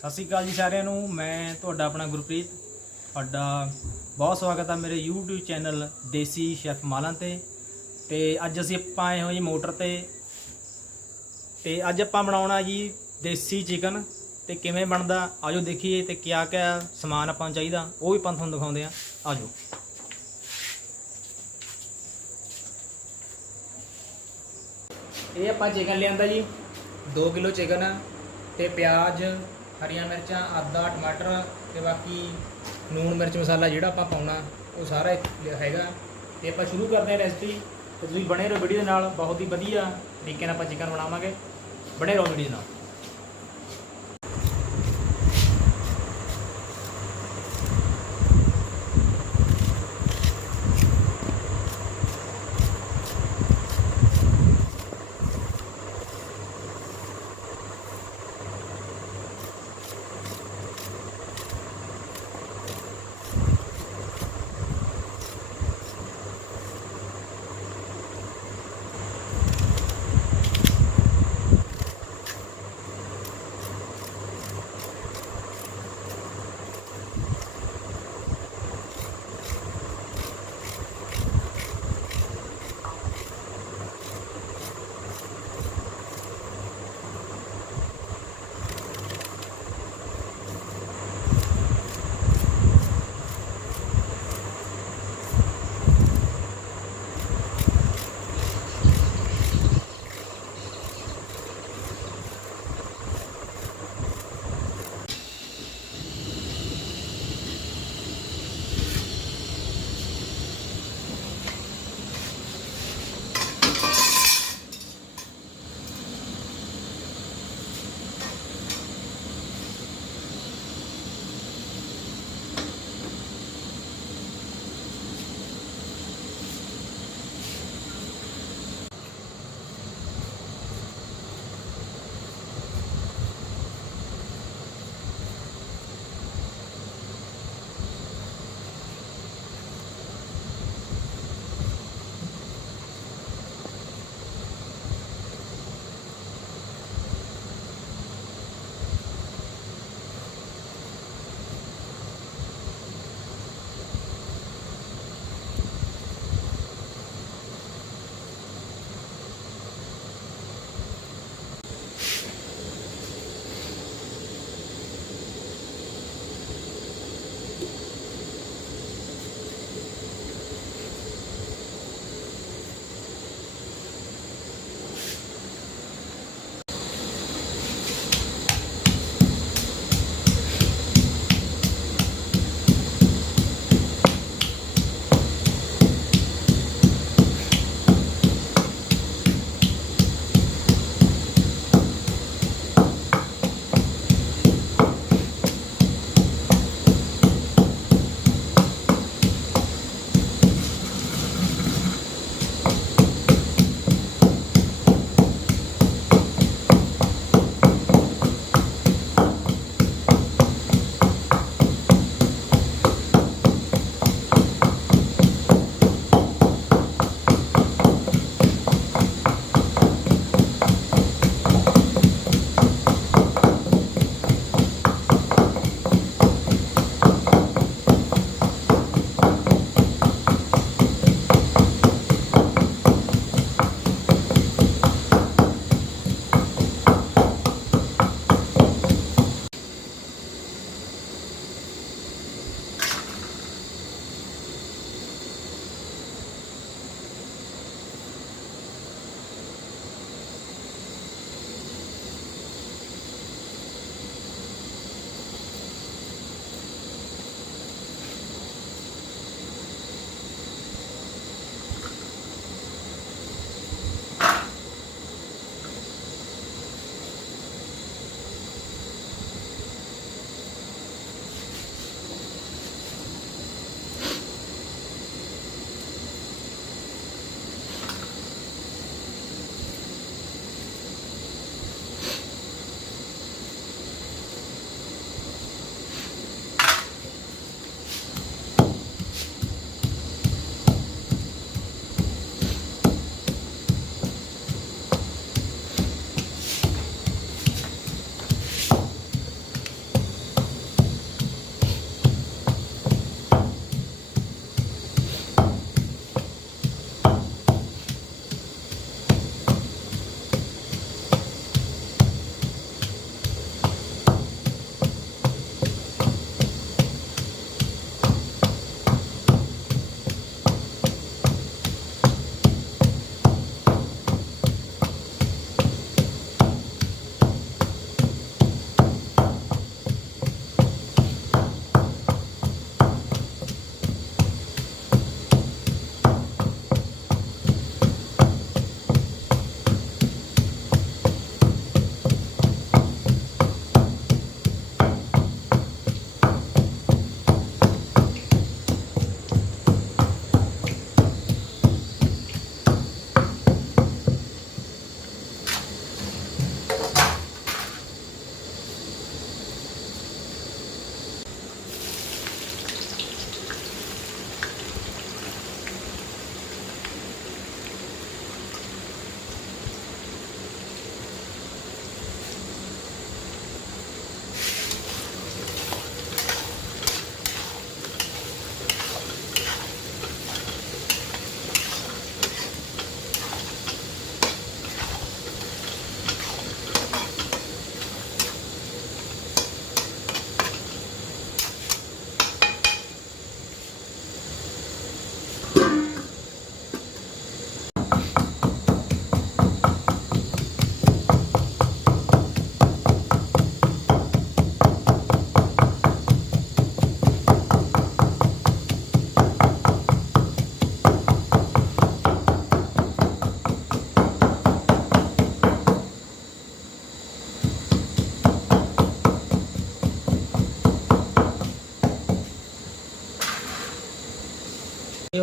ਸਤਿ ਸ਼੍ਰੀ ਅਕਾਲ ਜੀ ਸਾਰਿਆਂ ਨੂੰ। ਮੈਂ ਤੁਹਾਡਾ ਆਪਣਾ ਗੁਰਪ੍ਰੀਤ, ਤੁਹਾਡਾ ਬਹੁਤ ਸਵਾਗਤ ਹੈ ਮੇਰੇ YouTube ਚੈਨਲ ਦੇਸੀ ਸ਼ੈਫ ਮਾਹਲਾਂ ਤੇ ਅੱਜ ਅਸੀਂ ਆਪਾਂ ਆਏ ਹੋਏ ਜੀ ਮੋਟਰ ਤੇ ਅੱਜ ਆਪਾਂ ਬਣਾਉਣਾ ਜੀ ਦੇਸੀ ਚਿਕਨ। ਤੇ ਕਿਵੇਂ ਬਣਦਾ ਆਜੋ ਦੇਖੀਏ, ਤੇ ਕਿਆ ਕਿਆ ਸਮਾਨ ਆਪਾਂ ਨੂੰ ਚਾਹੀਦਾ ਉਹ ਵੀ ਆਪਾਂ ਤੁਹਾਨੂੰ ਦਿਖਾਉਂਦੇ ਆ। ਆਜੋ। ਇਹ ਆਪਾਂ ਚਿਕਨ ਲਿਆਂਦਾ ਜੀ, 2 किलो चिकन ते प्याज, हरियां मिर्चां, आदा, टमाटर ते बाकी लूण मिर्च मसाला जिहड़ा आपां पाउणा वो सारा हैगा। ते आपां शुरू करते हैं रेसिपी। ते तुसीं बने रहो वीडियो दे नाल, बहुत ही वधिया तरीके नाल आपां चिकन बनावांगे। बने रहो वीडियो नाल।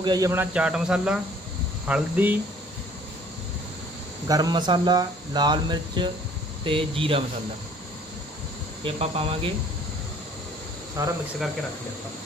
ਹੋ ਗਿਆ ਜੀ ਆਪਣਾ ਚਾਟ ਮਸਾਲਾ, हल्दी, गरम मसाला, लाल मिर्च ते जीरा मसाला। ये आपां पावांगे, सारा मिक्स करके रख लिया आपां।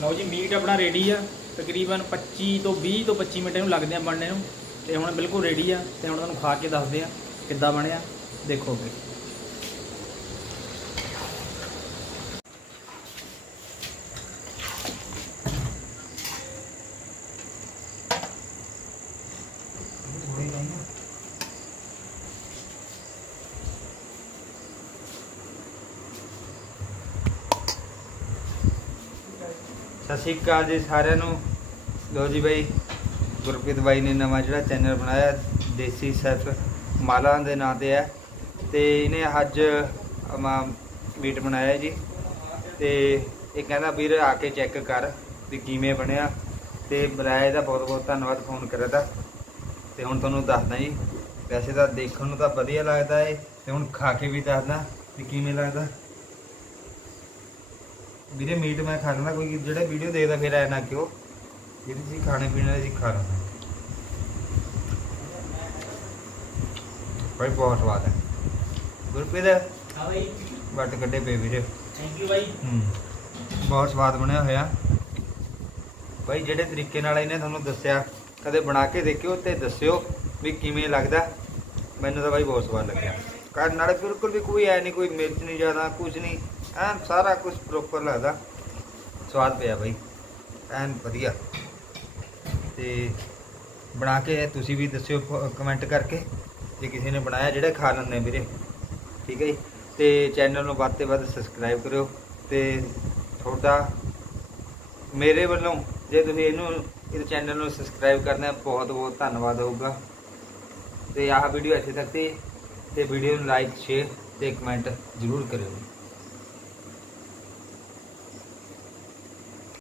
ਲਓ ਜੀ ਮੀਟ ਆਪਣਾ ਰੈਡੀ ਆ। ਤਕਰੀਬਨ 25 ਤੋਂ 20 ਤੋਂ 25 ਮਿੰਟ ਇਹਨੂੰ ਲੱਗਦੇ ਆ ਬਣਨੇ ਨੂੰ, ਤੇ ਹੁਣ ਬਿਲਕੁਲ ਰੈਡੀ ਆ। ਤੇ ਹੁਣ ਤੁਹਾਨੂੰ ਖਾ ਕੇ ਦੱਸਦੇ ਆ ਕਿੱਦਾਂ ਬਣਿਆ, ਦੇਖੋਗੇ। ਸਤਿ ਸ਼੍ਰੀ ਅਕਾਲ ਜੀ ਸਾਰਿਆਂ ਨੂੰ। ਲੋ ਜੀ ਬਾਈ, ਗੁਰਪ੍ਰੀਤ ਬਾਈ ਨੇ ਨਵਾਂ ਜਿਹੜਾ ਚੈਨਲ ਬਣਾਇਆ ਦੇਸੀ ਸ਼ੈਫ ਮਾਹਲਾਨ ਦੇ ਨਾਂ ਤੇ ਹੈ ਤੇ ਇਹਨੇ ਅੱਜ ਮੀਟ ਬਣਾਇਆ ਜੀ। ਤੇ ਇਹ ਕਹਿੰਦਾ ਵੀਰ ਆ ਕੇ ਚੈੱਕ ਕਰ ਵੀ ਕਿਵੇਂ ਬਣਿਆ ਤੇ ਬੁਲਾਇਆ ਇਹਦਾ ਬਹੁਤ ਬਹੁਤ ਧੰਨਵਾਦ ਫੋਨ ਕਰਿਆ ਤਾ। ਤੇ ਹੁਣ ਤੁਹਾਨੂੰ ਦੱਸਦਾ ਜੀ, ਵੈਸੇ ਤਾਂ ਦੇਖਣ ਨੂੰ ਤਾਂ ਵਧੀਆ ਲੱਗਦਾ ਏ ਤੇ ਹੁਣ ਖਾ ਕੇ ਵੀ ਦੱਸਦਾ ਵੀ ਕਿਵੇਂ ਲੱਗਦਾ। ਵੀਰੇ ਮੀਟ ਮੈਂ ਖਾ ਲੈਂਦਾ, ਕੋਈ ਜਿਹੜਾ ਵੀਡੀਓ ਦੇਖਦਾ ਫਿਰ ਐ ਨਾ ਕਿਉਂ, ਜਿਹੜੀ ਤੁਸੀਂ ਖਾਣੇ ਪੀਣੇ ਵਾਲੀ ਚੀਜ਼ ਖਾ ਲੈਂਦਾ ਭਾਈ, ਬਹੁਤ ਸਵਾਦ ਹੈ। ਗੁਰਪ੍ਰੀਤ ਹਾਂ ਬਾਈ, ਵੱਟ ਕੱਢੇ ਪਏ ਵੀਰੇ। ਥੈਂਕ ਯੂ ਬਾਈ। ਬਹੁਤ ਸਵਾਦ ਬਣਿਆ ਹੋਇਆ ਭਾਈ। ਜਿਹੜੇ ਤਰੀਕੇ ਨਾਲ ਇਹਨੇ ਤੁਹਾਨੂੰ ਦੱਸਿਆ ਕਦੇ ਬਣਾ ਕੇ ਦੇਖਿਓ ਤੇ ਦੱਸਿਓ ਵੀ ਕਿਵੇਂ ਲੱਗਦਾ। ਮੈਨੂੰ ਤਾਂ ਭਾਈ ਬਹੁਤ ਸਵਾਦ ਲੱਗਿਆ। ਘਰ ਨਾਲੇ ਬਿਲਕੁਲ ਵੀ ਕੋਈ ਐ ਨਹੀਂ, ਕੋਈ ਮਿਰਚ ਨਹੀਂ ਜ਼ਿਆਦਾ, ਕੁਝ ਨਹੀਂ, ਐਨ ਸਾਰਾ ਕੁਝ ਪ੍ਰੋਪਰ ਲੱਗਦਾ। ਸਵਾਦ ਪਿਆ ਭਾਈ, ਐਨ ਵਧੀਆ। ਤੇ ਬਣਾ ਕੇ ਤੁਸੀਂ ਵੀ ਦੱਸਿਓ ਕਮੈਂਟ ਕਰਕੇ ਜੇ ਕਿਸੇ ਨੇ ਬਣਾਇਆ, ਜਿਹੜੇ ਖਾ ਲੈਂਦੇ ਵੀਰੇ, ਠੀਕ ਹੈ ਜੀ। ਤੇ ਚੈਨਲ ਨੂੰ ਵੱਧ ਤੋਂ ਵੱਧ ਸਬਸਕ੍ਰਾਈਬ ਕਰਿਓ ਤੇ ਤੁਹਾਡਾ ਮੇਰੇ ਵੱਲੋਂ ਜੇ ਤੁਸੀਂ ਇਸ ਚੈਨਲ ਨੂੰ ਸਬਸਕ੍ਰਾਈਬ ਕਰਦੇ ਆ ਬਹੁਤ ਬਹੁਤ ਧੰਨਵਾਦ ਹੋਊਗਾ। ਤੇ ਆਹ ਵੀਡੀਓ ਇੱਥੇ ਤੱਕ ਤੇ ਵੀਡੀਓ ਨੂੰ ਲਾਈਕ ਸ਼ੇਅਰ ਤੇ ਕਮੈਂਟ ਜ਼ਰੂਰ ਕਰਿਓ।